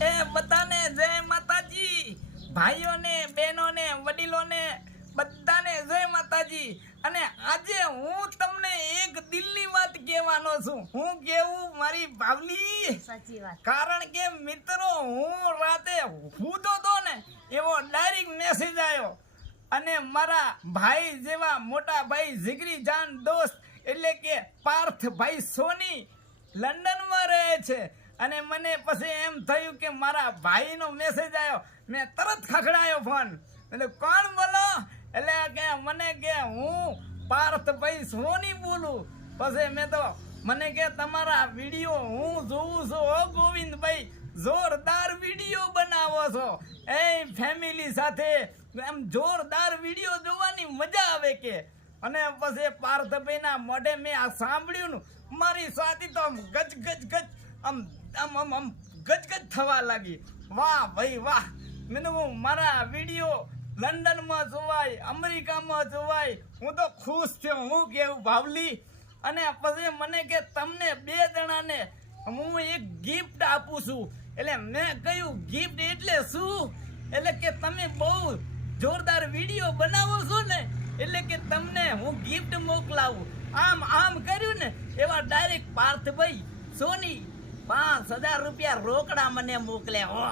એ બધાને જય માતાજી, ભાઈઓને બહેનોને વડીલોને બધાને જય માતાજી। અને આજે હું તમને એક દિલની વાત કહેવાનો છું। હું કેવું મારી ભાવલી, સાચી વાત। કારણ કે મિત્રો હું રાતે સૂતો તો ને એવો ડાયરેક્ટ મેસેજ આવ્યો અને મારા ભાઈ જેવા મોટા ભાઈ જીગરી જાન દોસ્ત એટલે કે પાર્થભાઈ સોની લંડનમાં રહે છે અને મને પછી એમ થયું કે મારા ભાઈનો મેસેજ આવ્યો। મેં તરત ખખડાયો ફોન, એટલે કોણ બોલો? એટલે કે મને કે હું પાર્થભાઈ સોની બોલું। પછી મેં તો મને કે તમારા વિડીયો હું જોઉં છું હો ગોવિંદભાઈ, જોરદાર વિડીયો બનાવો છો, એ ફેમિલી સાથે એમ જોરદાર વિડીયો જોવાની મજા આવે કે। અને પછી પાર્થભાઈના મોઢે મેં આ સાંભળ્યું ને મારી સાથી તો આમ ગજ ગજ ગજ આમ આમ આમ આમ ગજ ગજ થવા લાગી। વાહ ભાઈ વાહ, મેં મારા વિડીયો લંડનમાં જોવાય, અમેરિકામાં જોવાય, હું તો ખુશ થયો। હું કેવું ભાવલી। અને પછી મને કે તમને બે જણાને હું એક ગિફ્ટ આપું છું। એટલે મેં કહ્યું ગિફ્ટ એટલે શું? એટલે કે તમે બહુ જોરદાર વિડીયો બનાવો છો ને એટલે કે તમને હું ગિફ્ટ મોકલાવું। આમ આમ કર્યું ને એવા ડાયરેક્ટ પાર્થભાઈ સોની 5000 રૂપિયા રોકડા મને મોકલ્યા હો।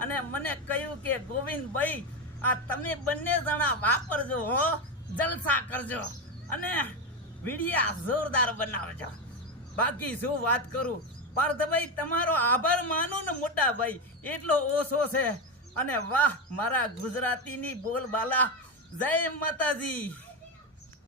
અને મને કહ્યું કે ગોવિંદભાઈ આ તમે બંને જણા વાપરજો હો, જલસા કરજો અને વિડીયા જોરદાર બનાવજો। બાકી શું વાત કરું પાર્થભાઈ, તમારો આભાર માનું ને મોટા ભાઈ એટલો ઓછો છે। અને વાહ મારા ગુજરાતીની બોલબાલા, જય માતાજી।